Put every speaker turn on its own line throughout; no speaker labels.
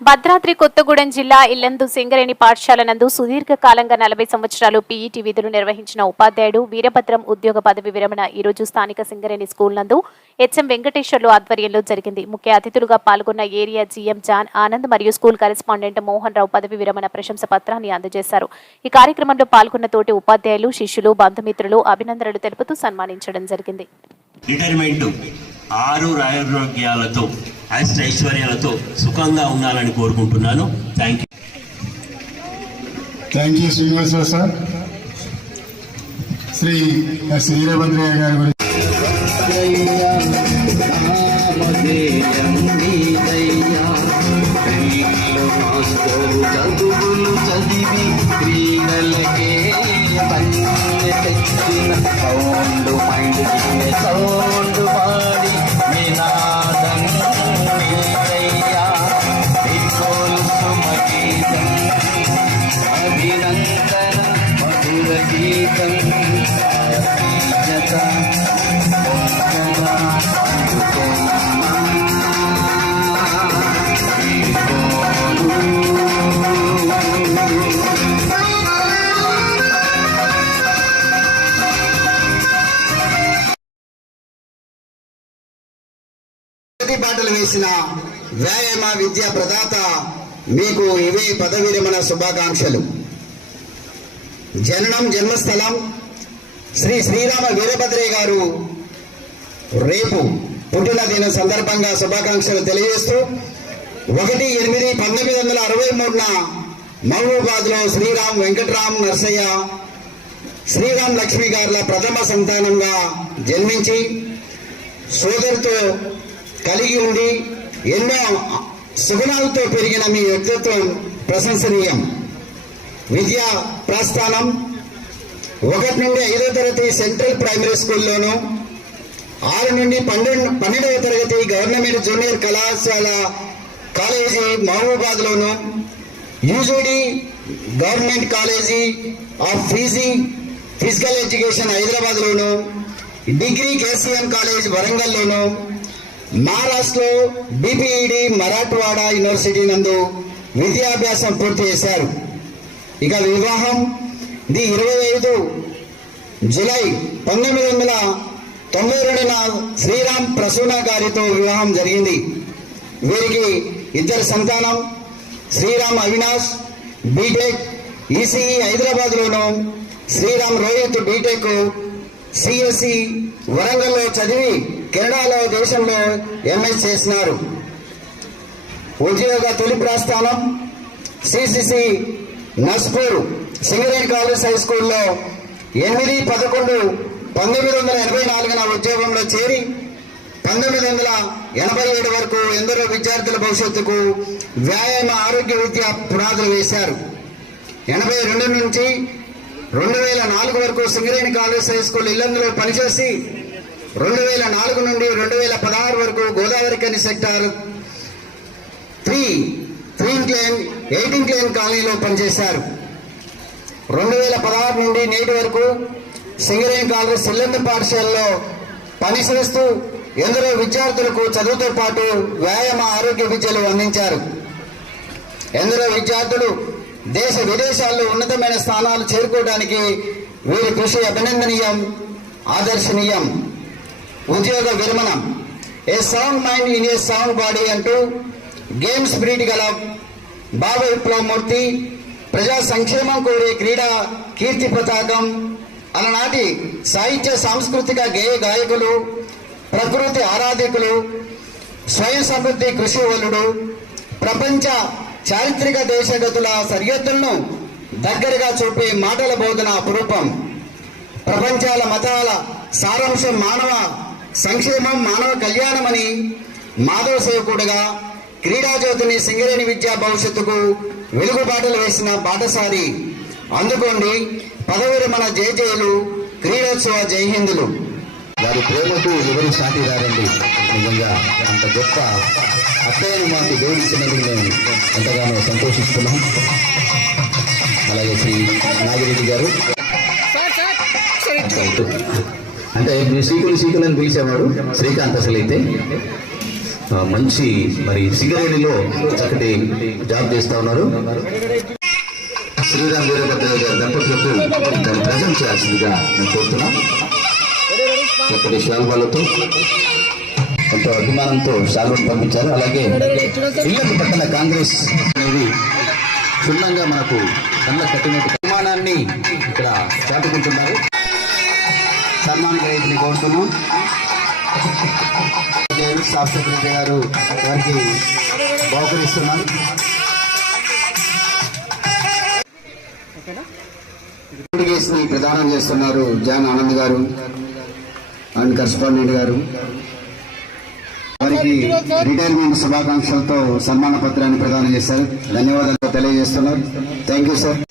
భద్రాద్రి కొత్తగూడెం జిల్లా ఇల్లందు సింగరేణి పాఠశాల నందు సుదీర్ఘ కాలంగా నలభై సంవత్సరాలు పీఈటీ విధులు నిర్వహించిన ఉపాధ్యాయుడు వీరభద్రం ఉద్యోగ పదవి విరమణ ఈ రోజు స్థానిక సింగరేణి స్కూల్ నందు హెచ్ఎం వెంకటేశ్వర్లు ఆధ్వర్యంలో జరిగింది. ముఖ్య అతిథులుగా పాల్గొన్న ఏరియా జీఎం జాన్ ఆనంద్ మరియు స్కూల్ కరెస్పాండెంట్ మోహన్ రావు పదవి విరమణ ప్రశంస పత్రాన్ని అందజేశారు. ఈ కార్యక్రమంలో పాల్గొన్న తోటి ఉపాధ్యాయులు శిష్యులు బంధుమిత్రులు అభినందనలు తెలుపుతూ సన్మానించడం జరిగింది.
రిటైర్మెంట్ ఆరు ఆరోగ్యాలతో అష్ట ఐశ్వర్యాలతో సుఖంగా ఉండాలని కోరుకుంటున్నాను. Thank you
thank you Srinivasa Rao sir Sri S Veerabhadraiah గారి గురించి.
చదువులు చదివి క్రీడలకే పన్నె తెచ్చిన సౌండ్ మైండ్ సౌండ్.
చేసిన వ్యాయామ విద్యా ప్రదాత మీకు ఇవే పదవి విరమణ శుభాకాంక్షలు. జననం జన్మస్థలం శ్రీ శ్రీరామ వీరభద్రయ్య గారు రేపు పుట్టినదిన సందర్భంగా శుభాకాంక్షలు తెలియజేస్తూ ఒకటి ఎనిమిది పంతొమ్మిది వందల అరవై మూడున మహబూబాద్లో శ్రీరామ్ వెంకట్రామ్ నర్సయ్య శ్రీరామ్ లక్ష్మి గారుల ప్రథమ సంతానంగా జన్మించి సోదరితో కలిగి ఉండి ఎన్నో సుగుణాలతో పెరిగిన మీ వ్యక్తిత్వం ప్రశంసనీయం. విద్యా ప్రస్థానం ఒకటి నుండి ఐదో తరగతి సెంట్రల్ ప్రైమరీ స్కూల్లోను ఆరు నుండి పన్నెండు పన్నెండవ తరగతి గవర్నమెంట్ జూనియర్ కళాశాల కాలేజీ మహబూబాద్లోను యూజీడి గవర్నమెంట్ కాలేజీ ఆఫ్ ఫీజీ ఫిజికల్ ఎడ్యుకేషన్ హైదరాబాద్లోను డిగ్రీ కేసీఎం కాలేజ్ వరంగల్లోను మహారాష్ట్రలో బీపీఈడి మరాఠవాడ యూనివర్సిటీ నందు విద్యాభ్యాసం పూర్తి చేశారు. ఇక వివాహం ది ఇరవై ఐదు జులై పంతొమ్మిది వందల తొంభై రెండున శ్రీరామ్ ప్రసూన గారితో వివాహం జరిగింది. వీరికి ఇద్దరు సంతానం శ్రీరామ్ అవినాష్ బీటెక్ ఈసీఈ హైదరాబాద్లోను శ్రీరామ్ రోహిత్ బీటెక్ సిఎస్సి వరంగల్లో చదివి కెనడాలో దేశంలో ఎంఎస్ చేసినారు. ఉద్యోగ తొలి ప్రస్థానం CCC Naspur Singareni college high స్కూల్లో ఎనిమిది పదకొండు పంతొమ్మిది వందల ఎనభై నాలుగున ఉద్యోగంలో చేరి పంతొమ్మిది వందల ఎనభై ఏడు వరకు ఎందరో విద్యార్థుల భవిష్యత్తుకు వ్యాయామ ఆరోగ్య విద్య పునాదులు వేశారు. ఎనభై రెండు నుంచి రెండు వేల నాలుగు వరకు సింగరేణి కాలేజ్ హై స్కూల్ ఇల్లందులో పనిచేసి రెండు వేల నాలుగు నుండి రెండు వేల పదహారు వరకు Godavarikhani sector three three క్లేన్ eighteen క్లేన్ కాలనీలో పనిచేశారు. రెండు వేల పదహారు నుండి నేటి వరకు సింగరేణి కాలేజ్ సిల్లంద పాఠశాలలో పనిచేస్తూ ఎందరో విద్యార్థులకు చదువుతో పాటు వ్యాయామ ఆరోగ్య విద్యలు అందించారు. ఎందరో విద్యార్థులు దేశ విదేశాల్లో ఉన్నతమైన స్థానాలు చేరుకోవడానికి వీరి కృషి అభినందనీయం ఆదర్శనీయం. ఉద్యోగ విరమణం a sound mind in a sound body అంటూ గేమ్స్ స్పిరిట్ గల భావ విప్లవమూర్తి ప్రజా సంక్షేమం కోరే క్రీడా కీర్తి పతాకం అలనాటి సాహిత్య సాంస్కృతిక గేయ గాయకులు ప్రకృతి ఆరాధకులు స్వయం సమృద్ధి కృషి వలుడు ప్రపంచ చారిత్రక దేశగతుల సరిహద్దులను దగ్గరగా చూపే మాటల బోధన అపురూపం. ప్రపంచాల మతాల సారాంశం మానవ సంక్షేమం మానవ కళ్యాణమని మాధవ సేవకుడుగా క్రీడాజ్యోతిని సింగరేణి విద్యా భవిష్యత్తుకు వెలుగుబాటలు వేసిన బాటసారి అందుకోండి. పదవి మన జయజయలు క్రీడోత్సవ జైహిందులు
వారి ప్రేమకు ఎవరు సాటిరారండి నిజంగా అంత గొప్ప అత్తయ్యను మాకు దేవుడిచ్చినందుకు మేము ఎంతగానో సంతోషిస్తున్నాం. అలాగే శ్రీ నాగిరెడ్డి గారు. అంటే మీ సీకులు సీకులు అని పిలిచేవాడు శ్రీకాంత్ అసలు అయితే. మంచి మరి సింగరేణిలో చక్కటి జాబ్ చేస్తా ఉన్నారు. శ్రీరామ్ వీరభద్ర గారి దంపతులకు దాన్ని ప్రజెంట్ చేయాల్సిందిగా నేను కోరుతున్నా. చక్కటి శాల్వాలతో ఎంతో అభిమానంతో శాల్వను పంపించారు. అలాగే ఇళ్ళకి పట్టణ కాంగ్రెస్ అనేది క్షుణ్ణంగా మనకు కళ్ళ కట్టినట్టు. అభిమానాన్ని ఇక్కడ చాటుకుంటున్నారు.
సన్మాన గ్రహీతని కోరుతున్నాం. స్టాఫ్ సెక్రటరీ గారు వారికి బహుకరిస్తున్నాం కేసుని ప్రదానం చేస్తున్నారు జాన్ ఆనంద్ గారు అండ్ కరస్పాండెంట్ గారు. వారికి రిటైర్మెంట్ శుభాకాంక్షలతో సన్మాన పత్రాన్ని ప్రదానం చేశారు. ధన్యవాదాలు తెలియజేస్తున్నారు. Thank you sir.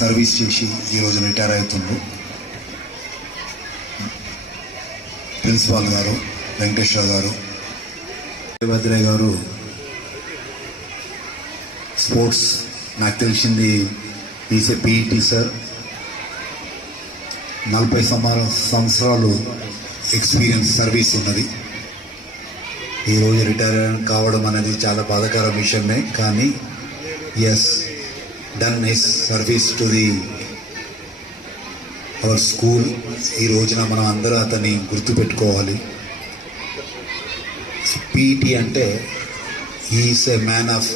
సర్వీస్ చేసి ఈరోజు రిటైర్ అవుతుండ్రు. ప్రిన్సిపాల్ గారు వెంకటేశ్వర గారు భద్రయ్య గారు స్పోర్ట్స్ నాకు తెలిసింది ఈసే పీఈటీ సార్. నలభై సంవత్సరాల సంవత్సరాలు ఎక్స్పీరియన్స్ సర్వీస్ ఉన్నది. ఈరోజు రిటైర్ కావడం అనేది చాలా బాధాకర విషయమే కానీ has done his service to the our school ఈ రోజున మనం అందరూ అతన్ని గుర్తుపెట్టుకోవాలి. పీటీ అంటే ఈస్ ఎ మ్యాన్ ఆఫ్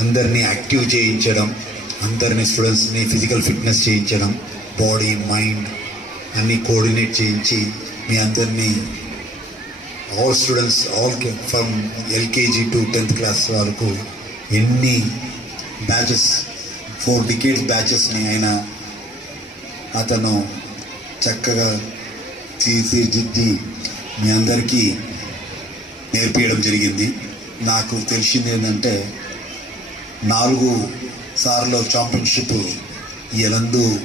అందరినీ యాక్టివ్ చేయించడం అందరినీ స్టూడెంట్స్ని ఫిజికల్ ఫిట్నెస్ చేయించడం బాడీ మైండ్ అన్నీ కోఆర్డినేట్ చేయించి మీ అందరినీ all students all from LKG to tenth class వరకు ఎన్ని బ్యాచెస్ ఫోర్ డికేట్స్ బ్యాచెస్ని ఆయన అతను చక్కగా తీర్చిదిద్ది మీ అందరికీ నేర్పించడం జరిగింది. నాకు తెలిసింది ఏంటంటే నాలుగు సార్లు ఛాంపియన్షిప్ ఎలందు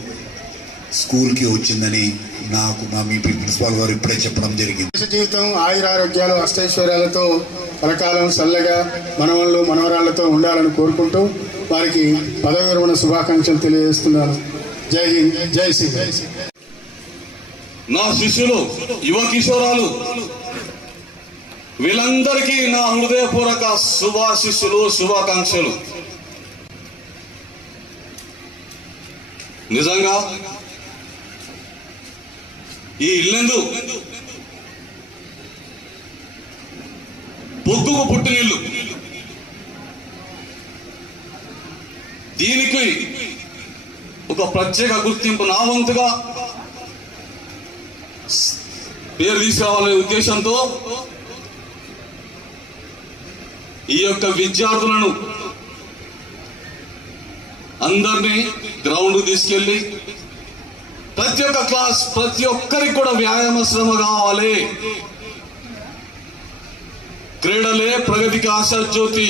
స్కూల్కి వచ్చిందని నాకు మా మీ ప్రిన్సిపాల్ గారు ఇప్పుడే చెప్పడం జరిగింది.
మనిషి జీవితం ఆయురారోగ్యాలు అష్టైశ్వర్యాలతో కలకాలం చల్లగా మనవళ్ళు మనవరాళ్ళతో ఉండాలని కోరుకుంటూ వారికి పదవి విరమణ శుభాకాంక్షలు తెలియజేస్తున్నాను. జై హింద్ జై శ్రీ
నా శిష్యులు యువ కిషోరాలు వీళ్ళందరికీ నా హృదయపూర్వక శుభాశిస్సులు శుభాకాంక్షలు. నిజంగా ఈ ఇల్లెందు పొగ్గుకు పుట్టినిల్లు ఒక ప్రత్యేక గుర్తింపు నా వంతుగా పేరు తీసుకురావాలనే ఉద్దేశంతో ఈ యొక్క విద్యార్థులను అందరినీ గ్రౌండ్ తీసుకెళ్ళి ప్రతి ఒక్క క్లాస్ ప్రతి ఒక్కరికి కూడా వ్యాయామ శ్రమ కావాలి. క్రీడలే ప్రగతికి ఆశాజ్యోతి.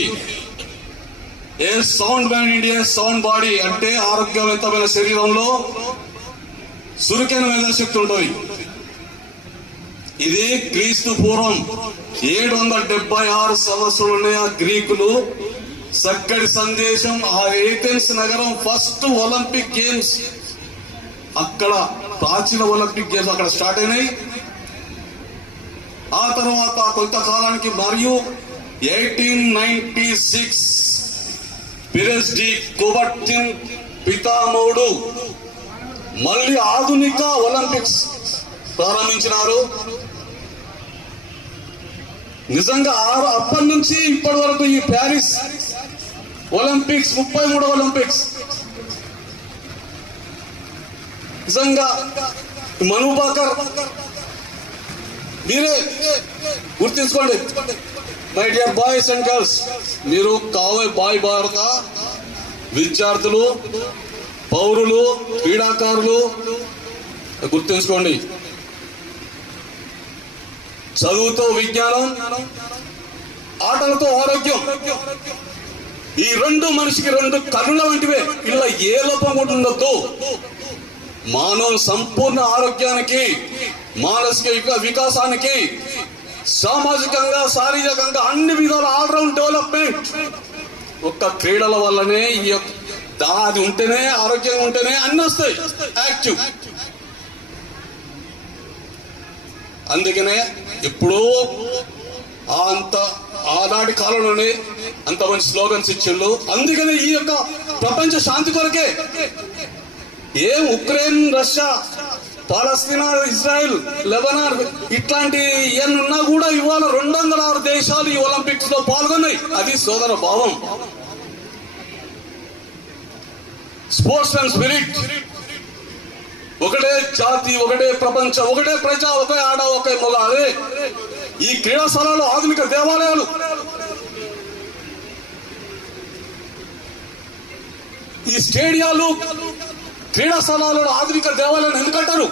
A sound mind in a sound body అంటే ఆరోగ్యవంతమైన శరీరంలో చురుకైన మేధాశక్తి ఉంటుంది. ఇది క్రీస్తు పూర్వం ఏడు వందల డెబ్బై ఆరు సంవత్సరాలు ఆ గ్రీకులు చక్కటి సందేశం ఆ ఏథెన్స్ నగరం ఫస్ట్ ఒలింపిక్ గేమ్స్ అక్కడ ప్రాచీన ఒలింపిక్ గేమ్స్ అక్కడ స్టార్ట్ అయినాయి. ఆ తర్వాత కొంతకాలానికి మరియు eighteen ninety six Pierre de Coubertin పితామౌడు మళ్ళీ ఆధునిక ఒలింపిక్స్ ప్రారంభించినారు. నిజంగా ఆరు అప్పటి నుంచి ఇప్పటి వరకు ఈ ప్యారిస్ ఒలింపిక్స్ ముప్పై మూడు ఒలింపిక్స్. నిజంగా మనుబాకర్ మీరే గుర్తించుకోండి. My dear boys and girls మీరు కావే బాయ్ భారత విద్యార్థులు పౌరులు క్రీడాకారులు గుర్తుంచుకోండి. చదువుతో విజ్ఞానం ఆటలతో ఆరోగ్యం. ఈ రెండు మనిషికి రెండు కరుణ వంటివే. ఇలా ఏ లోపం కూడా ఉండొద్దు మానవ సంపూర్ణ ఆరోగ్యానికి మానసిక వికాసానికి సామాజికంగా శారీరకంగా అన్ని విధాల ఆల్రౌండ్ డెవలప్మెంట్ ఒక్క క్రీడల వల్లనే ఈ యొక్క అది ఉంటేనే ఆరోగ్యంగా ఉంటేనే అన్ని వస్తాయి. యాక్టివ్ అందుకనే ఎప్పుడో అంత ఆనాటి కాలంలోనే అంత మంచి స్లోగన్స్ ఇచ్చిళ్ళు అందుకనే ఈ యొక్క ప్రపంచ శాంతి కొరకే ఏ Ukraine Russia Palestine Israel Lebanon ఇట్లాంటి ఉన్నా కూడా ఇవాళ రెండు వందల ఆరు దేశాలు ఈ ఒలింపిక్స్లో పాల్గొన్నాయి. అది సోదర భావం. Sports and spirit. ఒకటే జాతి ఒకటే ప్రపంచం ఒకటే ప్రజ ఒకే ఆడ ఒకే మొగ అదే ఈ క్రీడా ఆధునిక దేవాలయాలు. ఈ స్టేడియాలు క్రీడా స్థలాలలో ఆధునిక దేవాలయాలు ఎందుకంటారు?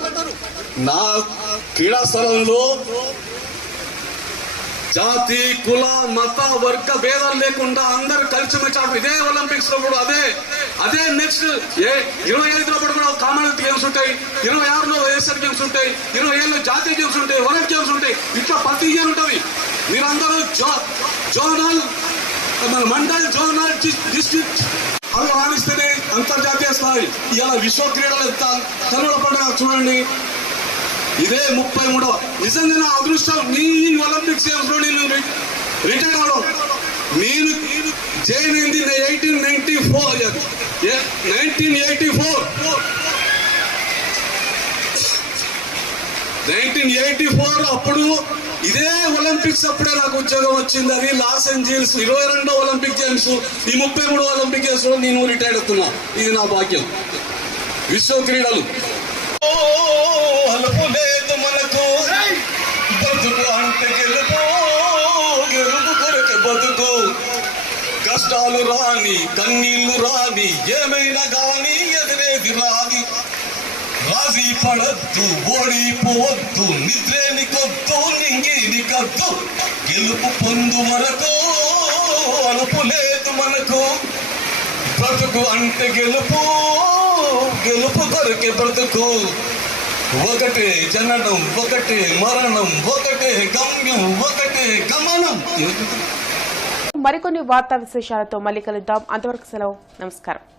నా క్రీడా స్థలంలో జాతి కుల మత వర్గ భేదాలు లేకుండా అందరు కలిసి వచ్చారు ఇదే ఒలింపిక్స్లో కూడా అదే అదే నెక్స్ట్ ఏ ఇరవై ఐదులో కూడా కూడా కామన్వెల్త్ గేమ్స్ ఉంటాయి ఇరవై ఆరులో ఏషియన్ గేమ్స్ ఉంటాయి ఇరవై ఏళ్ళలో జాతీయ గేమ్స్ ఉంటాయి వరల్డ్ గేమ్స్ ఉంటాయి. ఇట్లా ప్రతి ఇయర్ ఉంటవి మీరందరూ జో జోనల్ మన మండల్ జోనల్ డిస్ట్రిక్ట్ అభిమానిస్తేనే అంతర్జాతీయ స్థాయి. ఇలా విశ్వ క్రీడలు ఎంత కనుల పండుగ చూడండి. ఇదే ముప్పై మూడవ. నిజంగా నా అదృష్టం నీ ఒలింపిక్స్ గేమ్స్లో నేను రిటైర్ అవడం నేను జైన్ అయింది eighteen ninety four nineteen eighty four nineteen eighty four అప్పుడు ఇదే ఒలింపిక్స్ అప్పుడే నాకు ఉద్యోగం వచ్చింది అది లాస్ ఏంజల్స్ ఇరవై రెండో ఒలింపిక్ గేమ్స్ ఈ ముప్పై మూడో ఒలింపిక్ గేమ్స్లో నేను రిటైర్ అవుతున్నా. ఇది నా భాగ్యం. విశ్వ క్రీడలు. మనకు. బతుకు అంటే గెలుపు గెలుపు కొరకు బతుకు. కష్టాలు రాని కన్నీళ్ళు రాని ఏమైనా గాని ఎదురేది రాని రాజీ పడద్దు ఓడిపోవద్దు నిద్రేని కొద్దు. నింగిని గెలుపు పొందు వరకు అలుపు లేదు మనకు. బ్రతుకు అంటే గెలుపు గెలుపు కొరకే బ్రతుకు. ఒకటే జననం ఒకటే మరణం ఒకటే గమ్యం ఒకటే గమనం.
మరికొన్ని వార్తా విశేషాలతో మళ్ళీ కలుద్దాం. అంతవరకు సెలవు. నమస్కారం.